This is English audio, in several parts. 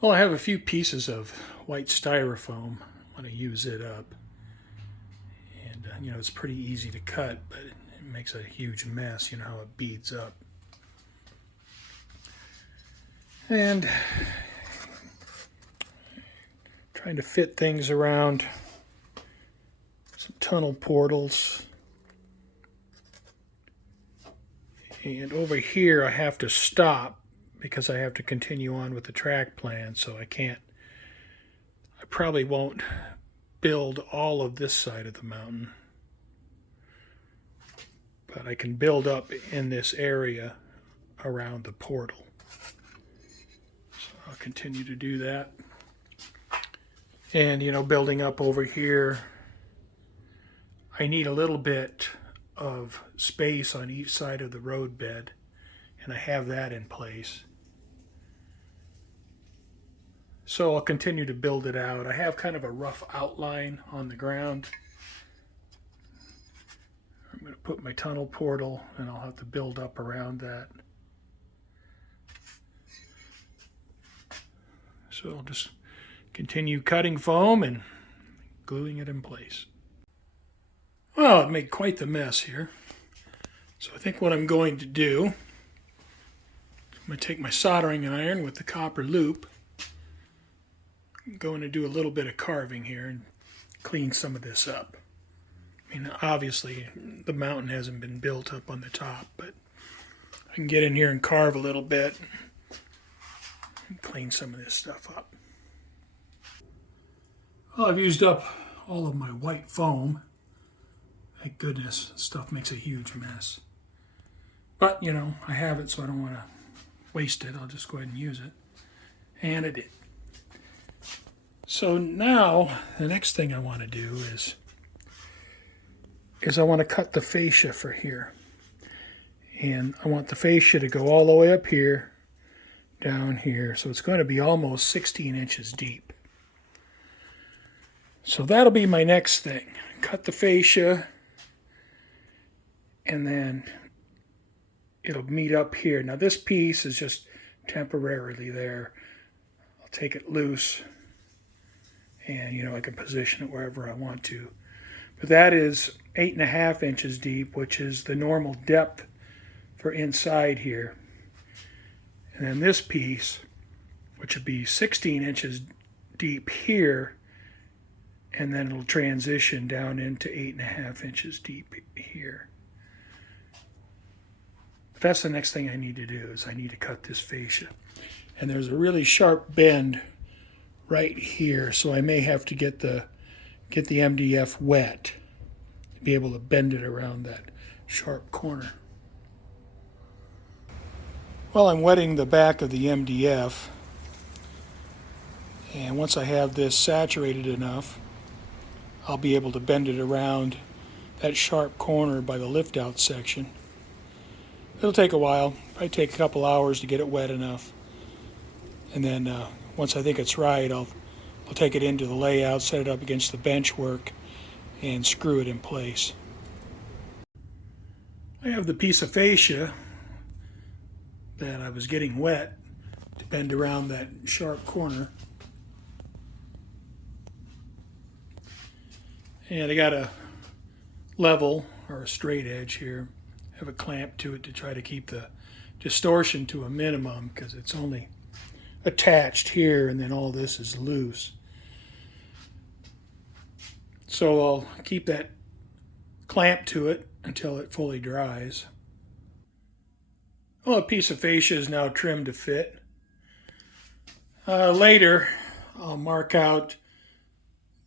Well, I have a few pieces of white styrofoam. I'm going to use it up. And, it's pretty easy to cut, but it makes a huge mess. You know how it beads up. And trying to fit things around some tunnel portals. And over here I have to stop because I have to continue on with the track plan, so I probably won't build all of this side of the mountain, but I can build up in this area around the portal. So I'll continue to do that. And building up over here, I need a little bit of space on each side of the roadbed, and I have that in place. So I'll continue to build it out. I have kind of a rough outline on the ground. I'm going to put my tunnel portal, and I'll have to build up around that. So I'll just continue cutting foam and gluing it in place. Well, it made quite the mess here. So I think what I'm going to do, I'm going to take my soldering iron with the copper loop. I'm going to do a little bit of carving here and clean some of this up. I mean, obviously the mountain hasn't been built up on the top, but I can get in here and carve a little bit and clean some of this stuff up. Well, I've used up all of my white foam. Thank goodness, stuff makes a huge mess. But, I have it, so I don't want to waste it. I'll just go ahead and use it. And I did. So now, the next thing I want to do is I want to cut the fascia for here. And I want the fascia to go all the way up here, down here. So it's going to be almost 16 inches deep. So that'll be my next thing. Cut the fascia, and then it'll meet up here. Now this piece is just temporarily there. I'll take it loose, and I can position it wherever I want to. But that is 8.5 inches deep, which is the normal depth for inside here. And then this piece, which would be 16 inches deep here, and then it'll transition down into 8.5 inches deep here. But that's the next thing I need to do, is I need to cut this fascia. And there's a really sharp bend right here, so I may have to get the MDF wet to be able to bend it around that sharp corner. Well, I'm wetting the back of the MDF, and once I have this saturated enough, I'll be able to bend it around that sharp corner by the lift out section. It'll take a while, probably take a couple hours to get it wet enough. And then once I think it's right, I'll take it into the layout, set it up against the bench work, and screw it in place. I have the piece of fascia that I was getting wet to bend around that sharp corner. And I got a level or a straight edge here. I have a clamp to it to try to keep the distortion to a minimum, because it's only attached here and then all this is loose. So I'll keep that clamp to it until it fully dries. Well, a piece of fascia is now trimmed to fit. Later, I'll mark out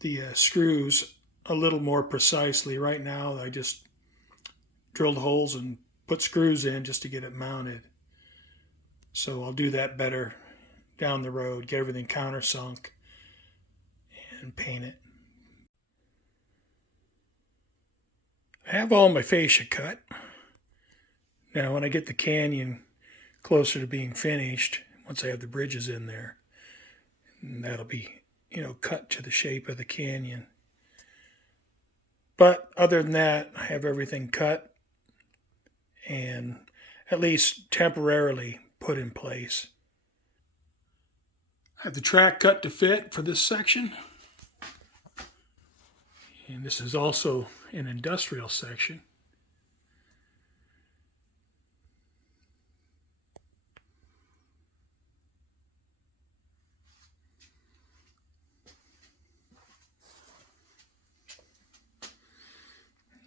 the screws a little more precisely. Right now, I just drilled holes and put screws in just to get it mounted. So I'll do that better down the road, get everything countersunk, and paint it. I have all my fascia cut. Now, when I get the canyon closer to being finished, once I have the bridges in there, that'll be, cut to the shape of the canyon. But other than that, I have everything cut and at least temporarily put in place. I have the track cut to fit for this section. And this is also an industrial section.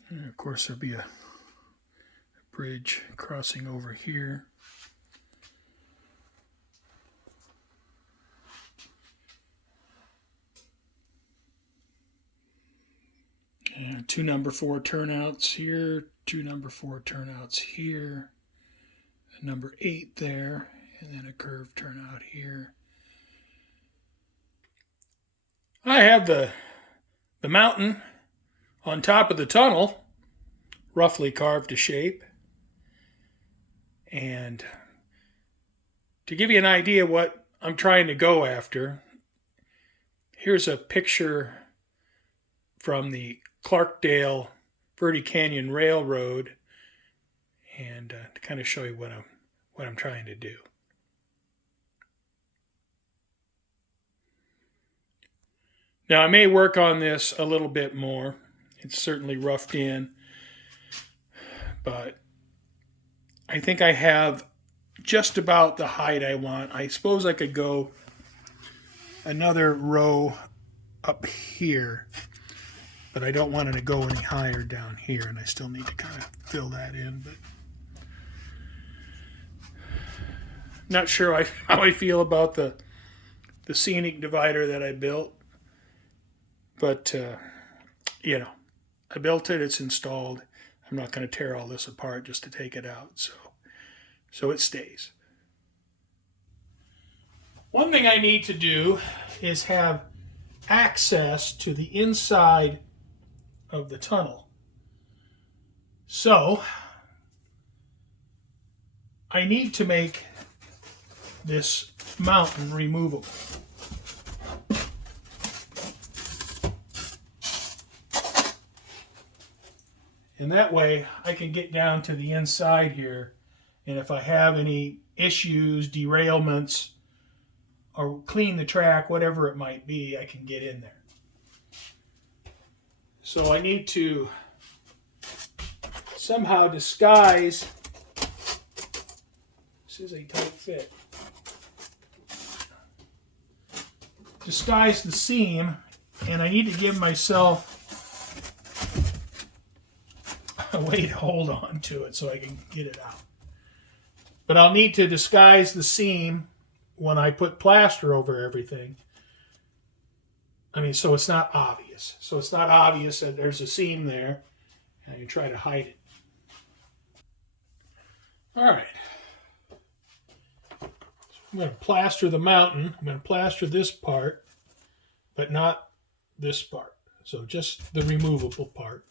And of course, there'll be a bridge crossing over here. And 2 number 4 turnouts here, 2 number 4 turnouts here, a number 8 there, and then a curved turnout here. I have the mountain on top of the tunnel, roughly carved to shape. And to give you an idea what I'm trying to go after, here's a picture from the Clarkdale Verde Canyon Railroad, and to kind of show you what I'm trying to do. Now I may work on this a little bit more. It's certainly roughed in, but I think I have just about the height I want. I suppose I could go another row up here, but I don't want it to go any higher down here, and I still need to kind of fill that in. But not sure how I feel about the scenic divider that I built, but you know, I built it, it's installed. I'm not going to tear all this apart just to take it out, so it stays. One thing I need to do is have access to the inside of the tunnel. So I need to make this mountain removable. And that way I can get down to the inside here, and if I have any issues, derailments, or clean the track, whatever it might be, I can get in there. So I need to somehow disguise, this is a tight fit, disguise the seam, and I need to give myself a way to hold on to it so I can get it out. But I'll need to disguise the seam when I put plaster over everything. I mean, so it's not obvious. So it's not obvious that there's a seam there, and I can try to hide it. All right. So I'm going to plaster the mountain. I'm going to plaster this part, but not this part. So just the removable part.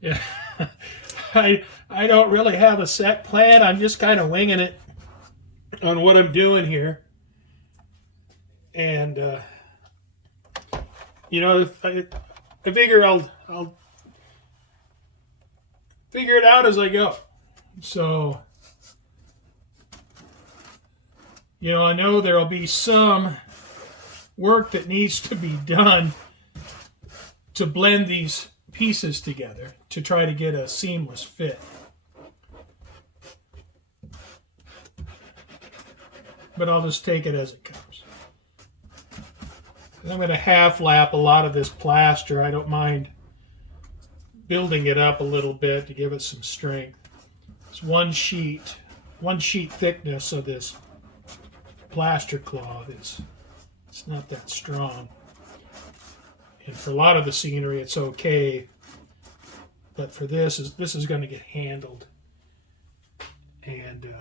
Yeah, I don't really have a set plan. I'm just kind of winging it on what I'm doing here. And, you know, I figure I'll figure it out as I go. So, you know, I know there'll be some work that needs to be done to blend these pieces together to try to get a seamless fit. But I'll just take it as it comes. I'm going to half lap a lot of this plaster. I don't mind building it up a little bit to give it some strength. It's one sheet thickness of this plaster cloth. It's not that strong. And for a lot of the scenery, it's okay But for this is going to get handled, and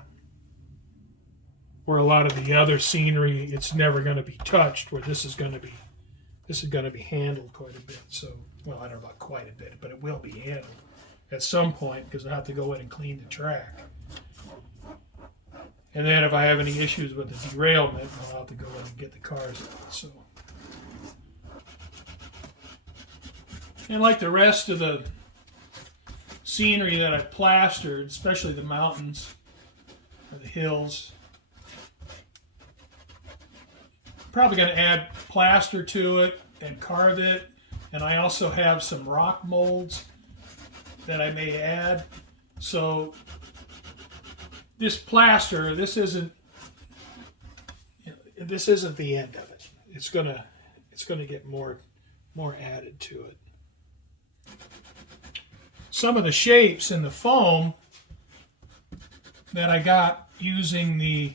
where a lot of the other scenery, it's never going to be touched. Where this is going to be handled quite a bit. So, well, I don't know about quite a bit, but it will be handled at some point because I have to go in and clean the track. And then if I have any issues with the derailment, I'll have to go in and get the cars out. So, and like the rest of the scenery that I plastered, especially the mountains or the hills, I'm probably going to add plaster to it and carve it. And I also have some rock molds that I may add. So this plaster, this isn't the end of it. It's gonna get more added to it. Some of the shapes in the foam that I got using the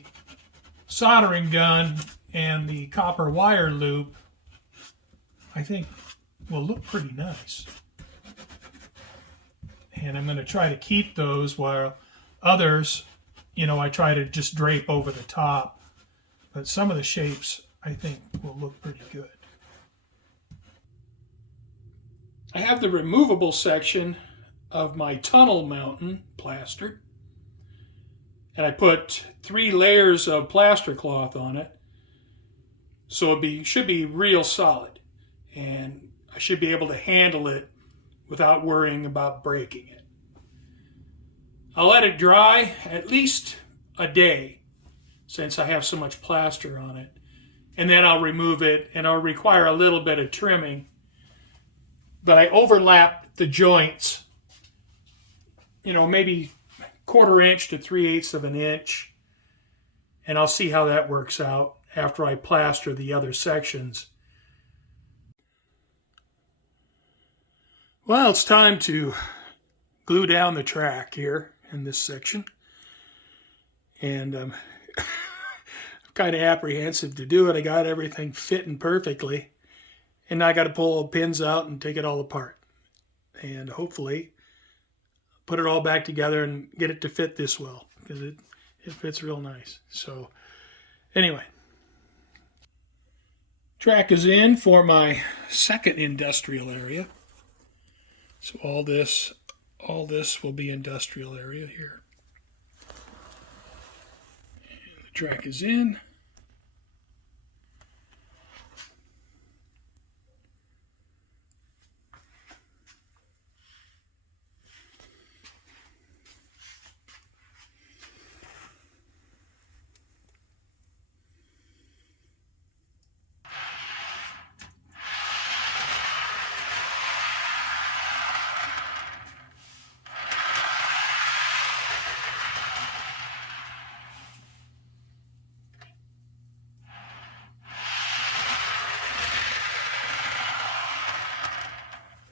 soldering gun and the copper wire loop, I think will look pretty nice. And I'm going to try to keep those, while others, I try to just drape over the top. But some of the shapes, I think, will look pretty good. I have the removable section of my tunnel mountain plastered. And I put 3 layers of plaster cloth on it. So it should be real solid. And I should be able to handle it without worrying about breaking it. I'll let it dry at least a day since I have so much plaster on it. And then I'll remove it, and I'll require a little bit of trimming. But I overlap the joints, maybe 1/4 inch to 3/8 of an inch. And I'll see how that works out after I plaster the other sections. Well, it's time to glue down the track here in this section. And I'm kind of apprehensive to do it. I got everything fitting perfectly. And now I got to pull all the pins out and take it all apart. And hopefully put it all back together and get it to fit this well, because it fits real nice. So anyway, track is in for my second industrial area. So all this will be industrial area here. And the track is in.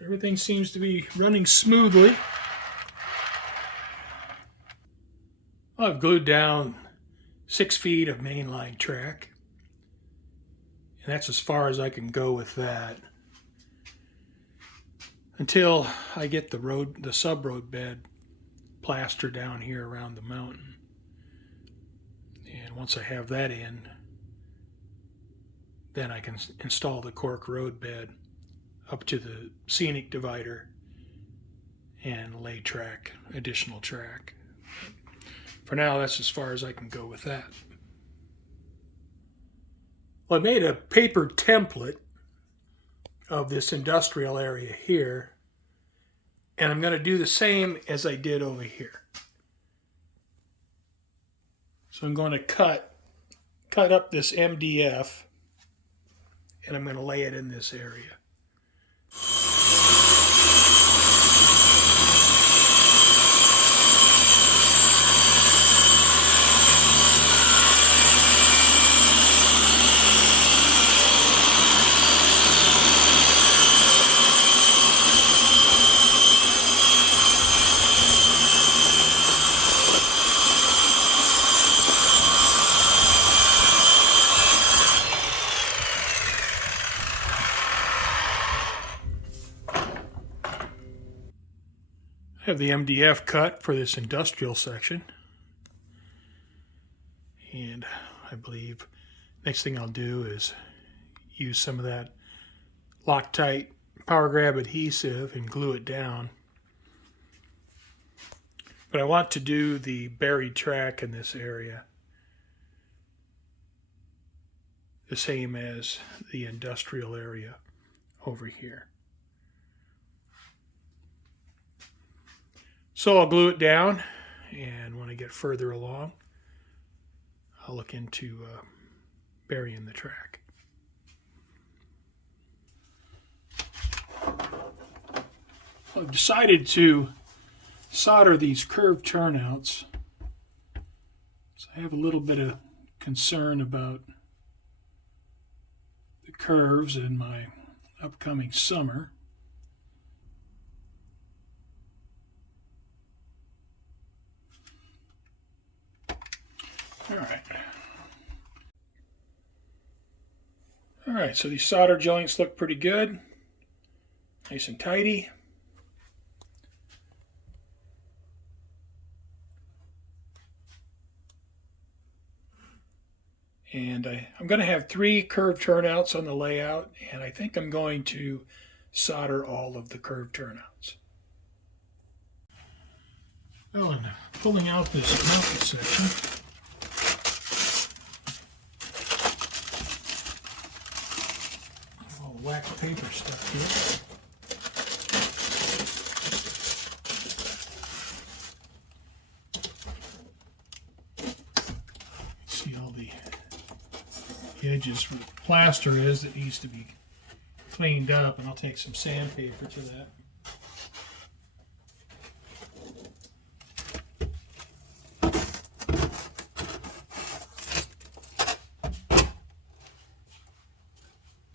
Everything seems to be running smoothly. I've glued down 6 feet of mainline track. And that's as far as I can go with that, until I get the sub-road bed plaster down here around the mountain. And once I have that in, then I can install the cork road bed up to the scenic divider and lay track, additional track. For now, that's as far as I can go with that. Well, I made a paper template of this industrial area here, and I'm going to do the same as I did over here. So I'm going to cut up this MDF, and I'm going to lay it in this area. I have the MDF cut for this industrial section. And I believe next thing I'll do is use some of that Loctite power grab adhesive and glue it down. But I want to do the buried track in this area the same as the industrial area over here. So I'll glue it down, and when I get further along, I'll look into burying the track. I've decided to solder these curved turnouts. So I have a little bit of concern about the curves in my upcoming summer. All right, so these solder joints look pretty good. Nice and tidy. And I'm going to have 3 curved turnouts on the layout, and I think I'm going to solder all of the curved turnouts. Well, and pulling out this mountain section, all the wax paper stuff here. See all the edges where the plaster is that needs to be cleaned up, and I'll take some sandpaper to that.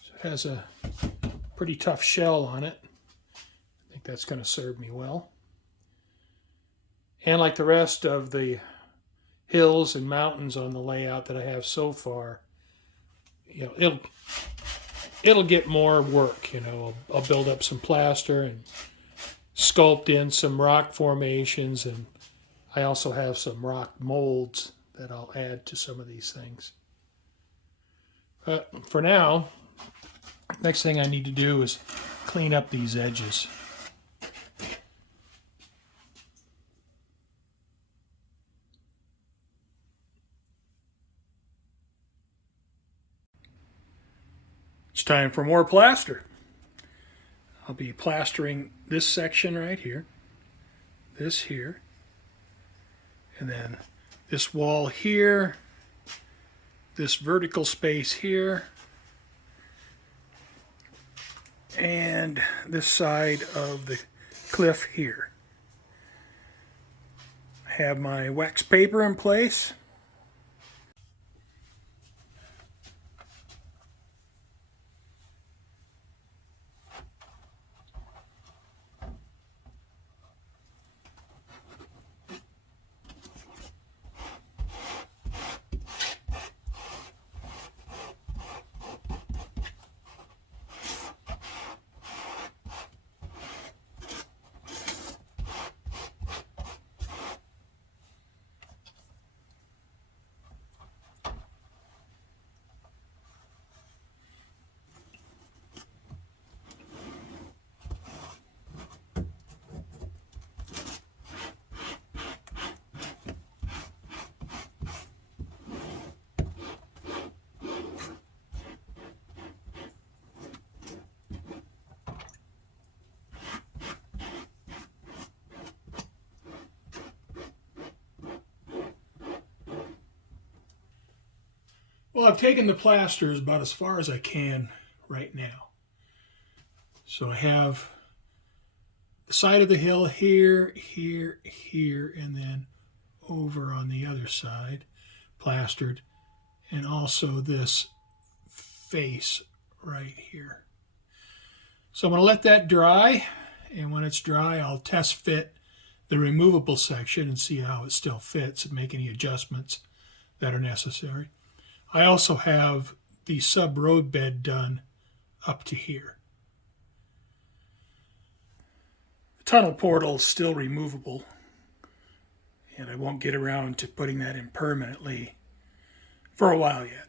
So it has a pretty tough shell on it. I think that's going to serve me well. And like the rest of the hills and mountains on the layout that I have so far, you know, it'll get more work. You know, I'll build up some plaster and sculpt in some rock formations, and I also have some rock molds that I'll add to some of these things. But for now, next thing I need to do is clean up these edges. It's time for more plaster. I'll be plastering this section right here, this here, and then this wall here, this vertical space here, and this side of the cliff here. I have my wax paper in place. Well, I've taken the plasters about as far as I can right now. So I have the side of the hill here, here, here, and then over on the other side, plastered, and also this face right here. So I'm going to let that dry, and when it's dry, I'll test fit the removable section and see how it still fits and make any adjustments that are necessary. I also have the sub roadbed done up to here. tunnel portal is still removable, and I won't get around to putting that in permanently for a while yet.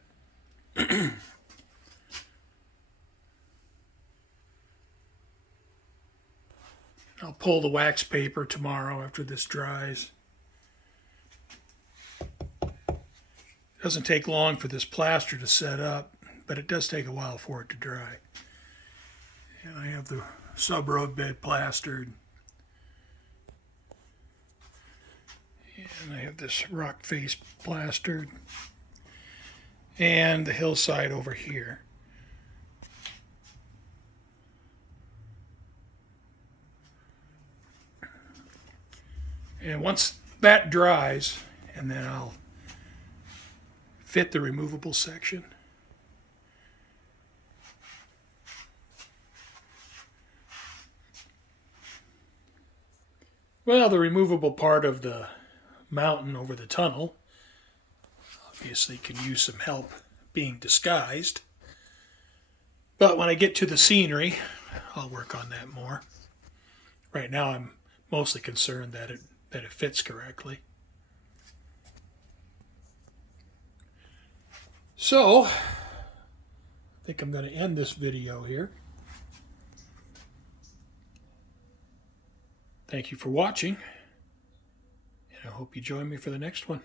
I'll pull the wax paper tomorrow after this dries. It doesn't take long for this plaster to set up, but it does take a while for it to dry. And I have the sub-roadbed plastered. And I have this rock face plastered. And the hillside over here. And once that dries, and then I'll fit the removable section. Well, the removable part of the mountain over the tunnel obviously can use some help being disguised. But when I get to the scenery, I'll work on that more. Right now I'm mostly concerned that it fits correctly. So, I think I'm going to end this video here. Thank you for watching, and I hope you join me for the next one.